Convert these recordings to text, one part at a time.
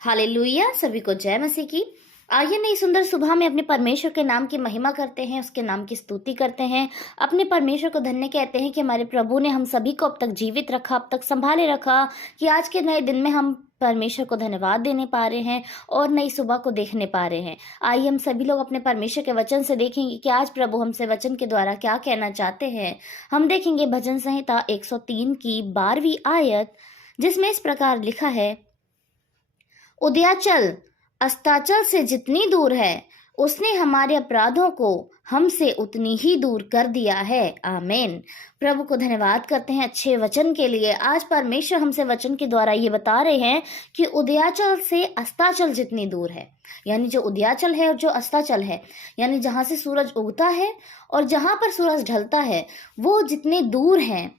Hallelujah. सभी को जय मसीह की। आइए नई सुंदर सुबह में अपने परमेश्वर के नाम की महिमा करते हैं, उसके नाम की स्तुति करते हैं, अपने परमेश्वर को धन्य कहते हैं कि हमारे प्रभु ने हम सभी को अब तक जीवित रखा, अब तक संभाले रखा, कि आज के नए दिन में हम परमेश्वर को धन्यवाद देने पा रहे हैं और नई सुबह को देखने पा रहे हैं। आइए हम सभी लोग अपने परमेश्वर के वचन से देखेंगे कि आज प्रभु हमसे वचन के द्वारा क्या कहना चाहते हैं। हम देखेंगे भजन संहिता 103 की 12वीं आयत, जिसमें इस प्रकार लिखा है, उदयाचल अस्ताचल से जितनी दूर है, उसने हमारे अपराधों को हमसे उतनी ही दूर कर दिया है। आमीन। प्रभु को धन्यवाद करते हैं अच्छे वचन के लिए। आज परमेश्वर हमसे वचन के द्वारा ये बता रहे हैं कि उदयाचल से अस्ताचल जितनी दूर है, यानी जो उदयाचल है और जो अस्ताचल है, यानी जहां से सूरज उगता है और जहां पर सूरज ढलता है, वो जितने दूर हैं,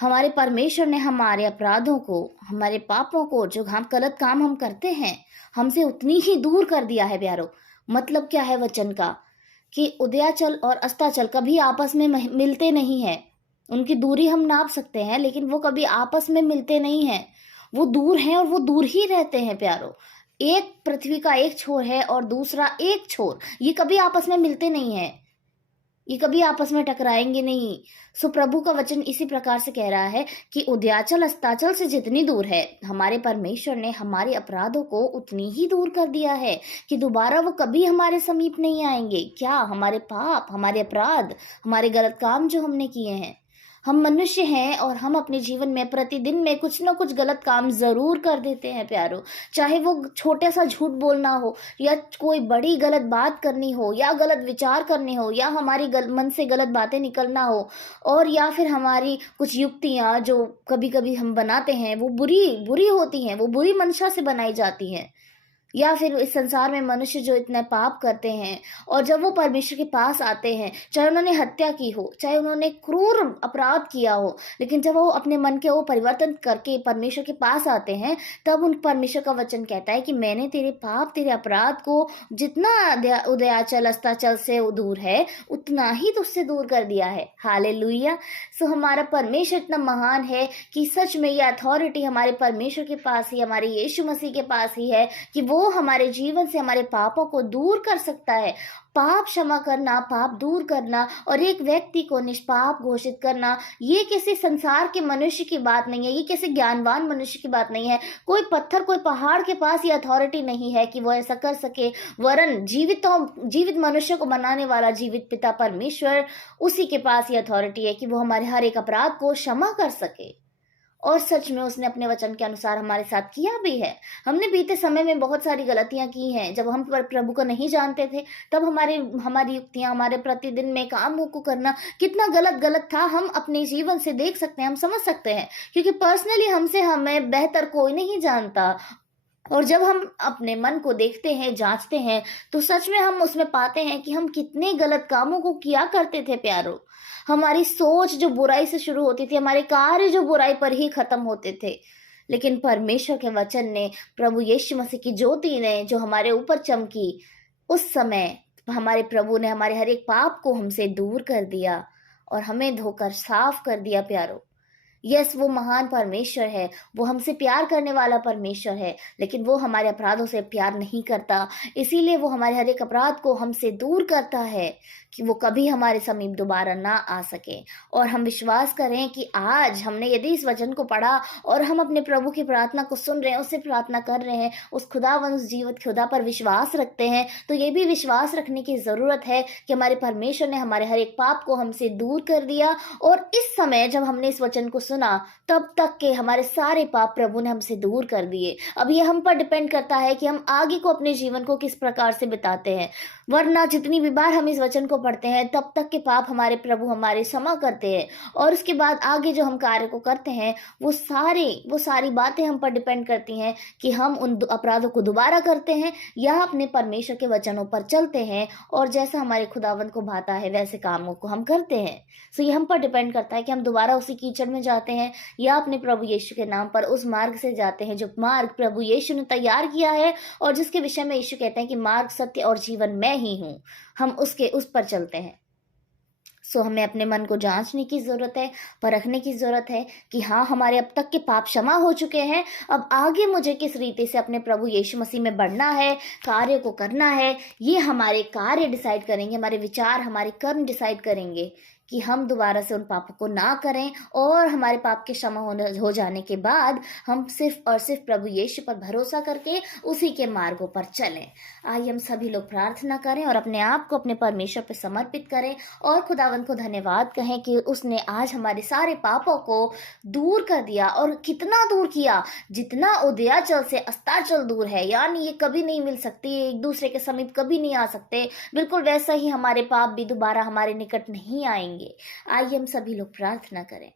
हमारे परमेश्वर ने हमारे अपराधों को, हमारे पापों को, जो हम गलत काम हम करते हैं, हमसे उतनी ही दूर कर दिया है प्यारो। मतलब क्या है वचन का, कि उदयाचल और अस्ताचल कभी आपस में मिलते नहीं हैं। उनकी दूरी हम नाप सकते हैं, लेकिन वो कभी आपस में मिलते नहीं हैं। वो दूर हैं और वो दूर ही रहते हैं प्यारो। एक पृथ्वी का एक छोर है और दूसरा एक छोर, ये कभी आपस में मिलते नहीं है, ये कभी आपस में टकराएंगे नहीं। सो प्रभु का वचन इसी प्रकार से कह रहा है कि उदयाचल अस्ताचल से जितनी दूर है, हमारे परमेश्वर ने हमारे अपराधों को उतनी ही दूर कर दिया है कि दोबारा वो कभी हमारे समीप नहीं आएंगे। क्या? हमारे पाप, हमारे अपराध, हमारे गलत काम जो हमने किए हैं। हम मनुष्य हैं और हम अपने जीवन में प्रतिदिन में कुछ ना कुछ गलत काम जरूर कर देते हैं प्यारो। चाहे वो छोटा सा झूठ बोलना हो, या कोई बड़ी गलत बात करनी हो, या गलत विचार करने हो, या हमारी मन से गलत बातें निकलना हो, और या फिर हमारी कुछ युक्तियां जो कभी कभी हम बनाते हैं वो बुरी बुरी होती हैं, वो बुरी मंशा से बनाई जाती हैं। या फिर इस संसार में मनुष्य जो इतने पाप करते हैं और जब वो परमेश्वर के पास आते हैं, चाहे उन्होंने हत्या की हो, चाहे उन्होंने क्रूर अपराध किया हो, लेकिन जब वो अपने मन के वो परिवर्तन करके परमेश्वर के पास आते हैं, तब उन परमेश्वर का वचन कहता है कि मैंने तेरे पाप, तेरे अपराध को जितना उदयाचल अस्ताचल से दूर है, उतना ही तुझसे दूर कर दिया है। हालेलुया। सो हमारा परमेश्वर इतना महान है कि सच में ये अथॉरिटी हमारे परमेश्वर के पास ही, हमारे यीशु मसीह के पास ही है कि वो हमारे जीवन से हमारे पापों को दूर कर सकता है। पाप क्षमा करना, पाप दूर करना और एक व्यक्ति को निष्पाप घोषित करना, ये किसी संसार के मनुष्य की बात नहीं है, ये किसी ज्ञानवान मनुष्य की बात नहीं है। कोई पत्थर, कोई पहाड़ के पास ये अथॉरिटी नहीं है कि वो ऐसा कर सके, वरन जीवित मनुष्य को बनाने वाला जीवित पिता परमेश्वर, उसी के पास ये अथॉरिटी है कि वो हमारे हर एक अपराध को क्षमा कर सके। और सच में उसने अपने वचन के अनुसार हमारे साथ किया भी है। हमने बीते समय में बहुत सारी गलतियां की हैं। जब हम प्रभु को नहीं जानते थे, तब हमारी युक्तियां, हमारे प्रतिदिन में कामों को करना कितना गलत था, हम अपने जीवन से देख सकते हैं, हम समझ सकते हैं, क्योंकि पर्सनली हमसे हमें बेहतर कोई नहीं जानता। और जब हम अपने मन को देखते हैं, जांचते हैं, तो सच में हम उसमें पाते हैं कि हम कितने गलत कामों को किया करते थे प्यारो। हमारी सोच जो बुराई से शुरू होती थी, हमारे कार्य जो बुराई पर ही खत्म होते थे, लेकिन परमेश्वर के वचन ने, प्रभु यीशु मसीह की ज्योति ने जो हमारे ऊपर चमकी, उस समय हमारे प्रभु ने हमारे हर एक पाप को हमसे दूर कर दिया और हमें धोकर साफ कर दिया प्यारो। यस, वो महान परमेश्वर है, वो हमसे प्यार करने वाला परमेश्वर है, लेकिन वो हमारे अपराधों से प्यार नहीं करता। इसीलिए वो हमारे हर एक अपराध को हमसे दूर करता है कि वो कभी हमारे समीप दोबारा ना आ सके। और हम विश्वास करें कि आज हमने यदि इस वचन को पढ़ा और हम अपने प्रभु की प्रार्थना को सुन रहे हैं, उससे प्रार्थना कर रहे हैं, उस खुदावन, उस जीवित खुदा पर विश्वास रखते हैं, तो ये भी विश्वास रखने की जरूरत है कि हमारे परमेश्वर ने हमारे हर एक पाप को हमसे दूर कर दिया। और इस समय जब हमने इस वचन को सुना, तब तक के हमारे सारे पाप प्रभु ने हमसे दूर कर दिए। अब ये हम पर डिपेंड करता है कि हम आगे को अपने जीवन को किस प्रकार से बिताते हैं। वरना जितनी भी बार हम इस वचन को पढ़ते हैं, तब तक के पाप हमारे प्रभु हमारे क्षमा करते हैं, और उसके बाद आगे जो हम कार्य को करते हैं, वो सारी बातें हम पर डिपेंड करती हैं कि हम उन अपराधों को दोबारा करते हैं या अपने परमेश्वर के वचनों पर चलते हैं, और जैसा हमारे खुदावंद को भाता है वैसे कामों को हम करते हैं। सो ये हम पर डिपेंड करता है कि हम दोबारा उसी कीचड़ में जाते हैं या अपने प्रभु यीशु के नाम पर उस मार्ग से जाते हैं जो मार्ग प्रभु यीशु ने तैयार किया है, और जिसके विषय में यीशु कहते हैं कि मार्ग, सत्य और जीवन मैं ही हूं। हम उस पर चलते हैं। सो हमें अपने मन को जांचने की ज़रूरत है, परखने की ज़रूरत है कि हाँ, हमारे अब तक के पाप क्षमा हो चुके हैं, अब आगे मुझे किस रीति से अपने प्रभु यीशु मसीह में बढ़ना है, कार्य को करना है। ये हमारे कार्य डिसाइड करेंगे, हमारे विचार, हमारे कर्म डिसाइड करेंगे कि हम दोबारा से उन पापों को ना करें, और हमारे पाप के क्षमा हो जाने के बाद हम सिर्फ और सिर्फ प्रभु यीशु पर भरोसा करके उसी के मार्गों पर चलें। आइए हम सभी लोग प्रार्थना करें और अपने आप को अपने परमेश्वर पर समर्पित करें और खुदावंत को धन्यवाद कहें कि उसने आज हमारे सारे पापों को दूर कर दिया। और कितना दूर किया, जितना उदयाचल से अस्ताचल दूर है, यानी ये कभी नहीं मिल सकती, एक दूसरे के समीप कभी नहीं आ सकते, बिल्कुल वैसा ही हमारे पाप भी दोबारा हमारे निकट नहीं आएंगे। आइए हम सभी लोग प्रार्थना करें।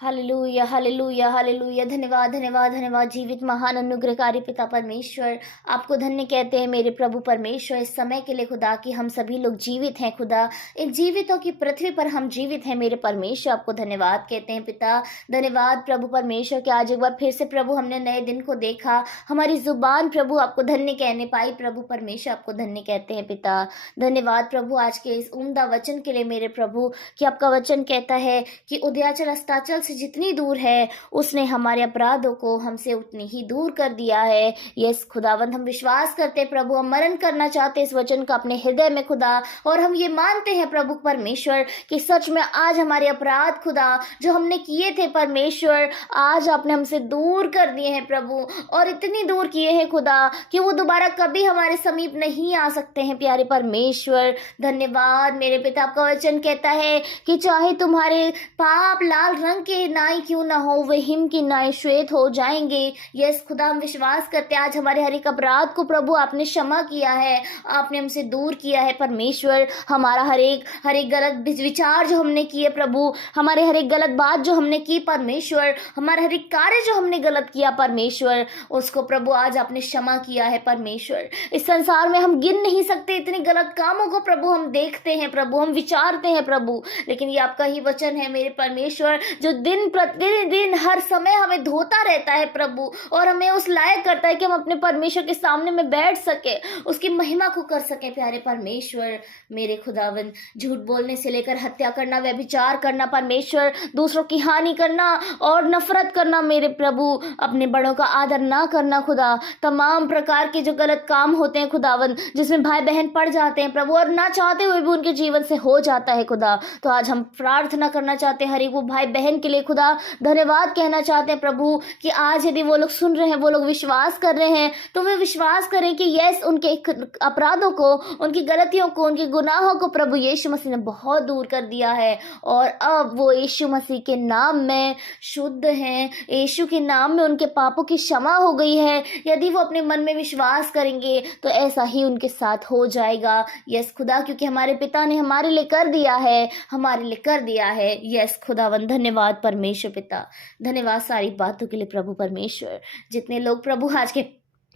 Hallelujah, hallelujah, hallelujah. धन्यवाद, धन्यवाद, धन्यवाद जीवित महान अनुग्रहकारी पिता परमेश्वर, आपको धन्य कहते हैं मेरे प्रभु परमेश्वर इस समय के लिए खुदा कि हम सभी लोग जीवित हैं खुदा, इन जीवितों की पृथ्वी पर हम जीवित हैं मेरे परमेश्वर, आपको धन्यवाद कहते हैं पिता। धन्यवाद प्रभु परमेश्वर कि आज एक बार फिर से प्रभु हमने नए दिन को देखा, हमारी जुबान प्रभु आपको धन्य कहने पाई। प्रभु परमेश्वर आपको धन्य कहते हैं पिता। धन्यवाद प्रभु आज के इस उम्दा वचन के लिए मेरे प्रभु कि आपका वचन कहता है कि उदयाचल अस्ताचल से जितनी दूर है उसने हमारे अपराधों को हमसे उतनी ही दूर कर दिया है। यस खुदावंद, हम विश्वास करते प्रभु, हम मनन करना चाहते इस वचन का अपने हृदय में खुदा, और हम ये मानते हैं प्रभु परमेश्वर कि सच में आज हमारे अपराध खुदा जो हमने किए थे परमेश्वर, आज आपने हमसे दूर कर दिए हैं प्रभु, और इतनी दूर किए हैं खुदा कि वो दोबारा कभी हमारे समीप नहीं आ सकते हैं प्यारे परमेश्वर। धन्यवाद मेरे पिता, आपका वचन कहता है कि चाहे तुम्हारे पाप लाल रंग के नाई क्यों ना हो, वे हिम की नाई श्वेत हो जाएंगे। यस खुदा, हम विश्वास करते हैं आज हमारे हर एक अपराध को प्रभु आपने क्षमा किया है, आपने हमसे दूर किया है परमेश्वर। हमारा हर एक गलत विचार जो हमने किए प्रभु, हमारे हर एक गलत बात जो हमने की परमेश्वर, हमारा हर एक कार्य जो हमने गलत किया परमेश्वर, उसको प्रभु आज आपने क्षमा किया है परमेश्वर। इस संसार में हम गिन नहीं सकते इतने गलत कामों को प्रभु हम देखते हैं प्रभु, हम विचारते हैं प्रभु, लेकिन ये आपका ही वचन है मेरे परमेश्वर जो दिन प्रतिदिन हर समय हमें धोता रहता है प्रभु, और हमें उस लायक करता है कि हम अपने परमेश्वर के सामने में बैठ सके, उसकी महिमा को कर सके प्यारे परमेश्वर। मेरे खुदावन, झूठ बोलने से लेकर हत्या करना, व्यभिचार करना परमेश्वर, दूसरों की हानि करना और नफरत करना मेरे प्रभु, अपने बड़ों का आदर ना करना खुदा, तमाम प्रकार के जो गलत काम होते हैं खुदावन, जिसमें भाई बहन पड़ जाते हैं प्रभु और ना चाहते हुए भी उनके जीवन से हो जाता है खुदा, तो आज हम प्रार्थना करना चाहते हैं हर एक वो भाई बहन के लिए खुदा, धन्यवाद कहना चाहते हैं प्रभु कि आज यदि वो लोग सुन रहे हैं, वो लोग विश्वास कर रहे हैं, तो वे विश्वास करें कि यस, उनके अपराधों को, उनकी गलतियों को, उनके गुनाहों को प्रभु यीशु मसीह ने बहुत दूर कर दिया है, और अब वो यीशु मसीह के नाम में शुद्ध हैं, यीशु के नाम में उनके पापों की क्षमा हो गई है। यदि वो अपने मन में विश्वास करेंगे तो ऐसा ही उनके साथ हो जाएगा। यस खुदा, क्योंकि हमारे पिता ने हमारे लिए कर दिया है, हमारे लिए कर दिया है। यस खुदावन, धन्यवाद परमेश्वर पिता, धन्यवाद सारी बातों के लिए प्रभु परमेश्वर। जितने लोग प्रभु आज के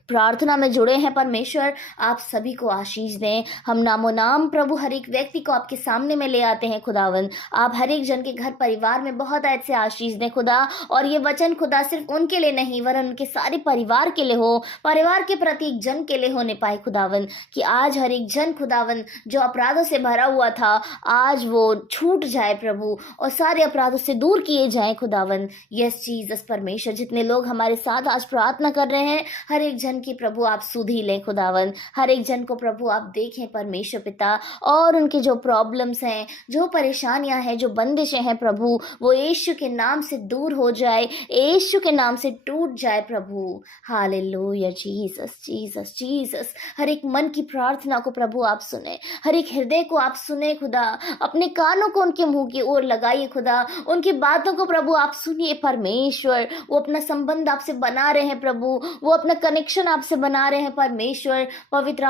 प्रार्थना में जुड़े हैं परमेश्वर, आप सभी को आशीष दें। हम नामो नाम प्रभु हर एक व्यक्ति को आपके सामने में ले आते हैं खुदावन, आप हर एक जन के घर परिवार में बहुत ऐसे आशीष दें खुदा, और ये वचन खुदा सिर्फ उनके लिए नहीं वरन उनके सारे परिवार के लिए हो, परिवार के प्रति एक जन के लिए होने पाए खुदावन, कि आज हर एक जन खुदावन जो अपराधों से भरा हुआ था आज वो छूट जाए प्रभु, और सारे अपराधों से दूर किए जाए खुदावन। यस जीसस परमेश्वर, जितने लोग हमारे साथ आज प्रार्थना कर रहे हैं, हर एक जन की प्रभु आप सुधी लें खुदावन, हर एक जन को प्रभु आप देखें परमेश्वर पिता, और उनके जो प्रॉब्लम्स हैं, जो परेशानियां हैं, जो बंदिशें हैं प्रभु, वो यीशु के नाम से दूर हो जाए, यीशु के नाम से टूट जाए प्रभु। Hallelujah Jesus, Jesus, Jesus. हर एक मन की प्रार्थना को प्रभु आप सुने, हर एक हृदय को आप सुने खुदा, अपने कानों को उनके मुंह की ओर लगाइए खुदा, उनकी बातों को प्रभु आप सुनिए परमेश्वर। वो अपना संबंध आपसे बना रहे हैं प्रभु, वो अपना कनेक्शन आपसे बना रहे हैं परमेश्वर। पवित्र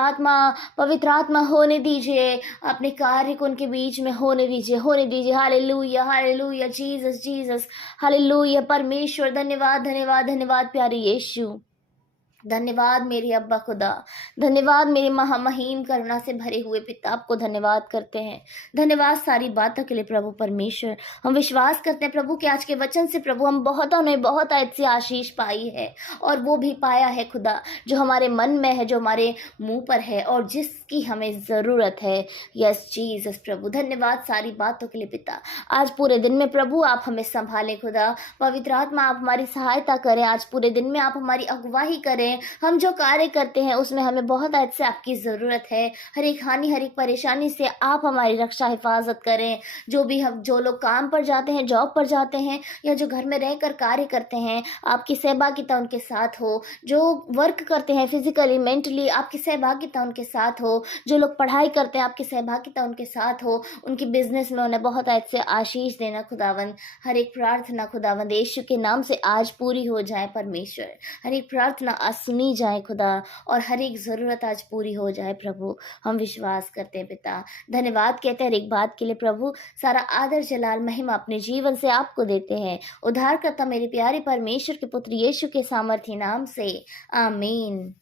आत्मा होने दीजिए, अपने कार्य को उनके बीच में होने दीजिए, होने दीजिए। Hallelujah, hallelujah Jesus, Jesus, hallelujah परमेश्वर। धन्यवाद, धन्यवाद, धन्यवाद प्यारे यीशु। धन्यवाद मेरे अब्बा खुदा, धन्यवाद मेरे महामहिम करुणा से भरे हुए पिता, आपको धन्यवाद करते हैं। धन्यवाद सारी बातों के लिए प्रभु परमेश्वर। हम विश्वास करते हैं प्रभु कि आज के वचन से प्रभु हम बहुतों ने बहुत ऐसी आशीष पाई है, और वो भी पाया है खुदा जो हमारे मन में है, जो हमारे मुंह पर है और जिसकी हमें ज़रूरत है। यस जीसस प्रभु, धन्यवाद सारी बातों के लिए पिता। आज पूरे दिन में प्रभु आप हमें संभालें खुदा, पवित्र आत्मा आप हमारी सहायता करें। आज पूरे दिन में आप हमारी अगुवाई करें। हम जो कार्य करते हैं उसमें हमें बहुत ऐसे आपकी ज़रूरत है। हर एक हानि, हर एक परेशानी से आप हमारी रक्षा हिफाजत करें। जो लोग काम पर जाते हैं, जॉब पर जाते हैं, या जो घर में रहकर कार्य करते हैं, आपकी सहभागिता उनके साथ हो। जो वर्क करते हैं फिजिकली मेंटली, आपकी सहभागिता उनके साथ हो। जो लोग पढ़ाई करते हैं, आपकी सहभागिता उनके साथ हो। उनकी बिजनेस में उन्हें बहुत ऐसे आशीष देना खुदावंद। हर एक प्रार्थना खुदावंद यीशु के नाम से आज पूरी हो जाए परमेश्वर। हर एक प्रार्थना आज सुनी जाए खुदा, और हर एक ज़रूरत आज पूरी हो जाए प्रभु। हम विश्वास करते हैं पिता। धन्यवाद कहते हैं हर एक बात के लिए प्रभु। सारा आदर जलाल महिमा अपने जीवन से आपको देते हैं। उद्धारकर्ता मेरे प्यारे परमेश्वर के पुत्र यीशु के सामर्थी नाम से, आमीन।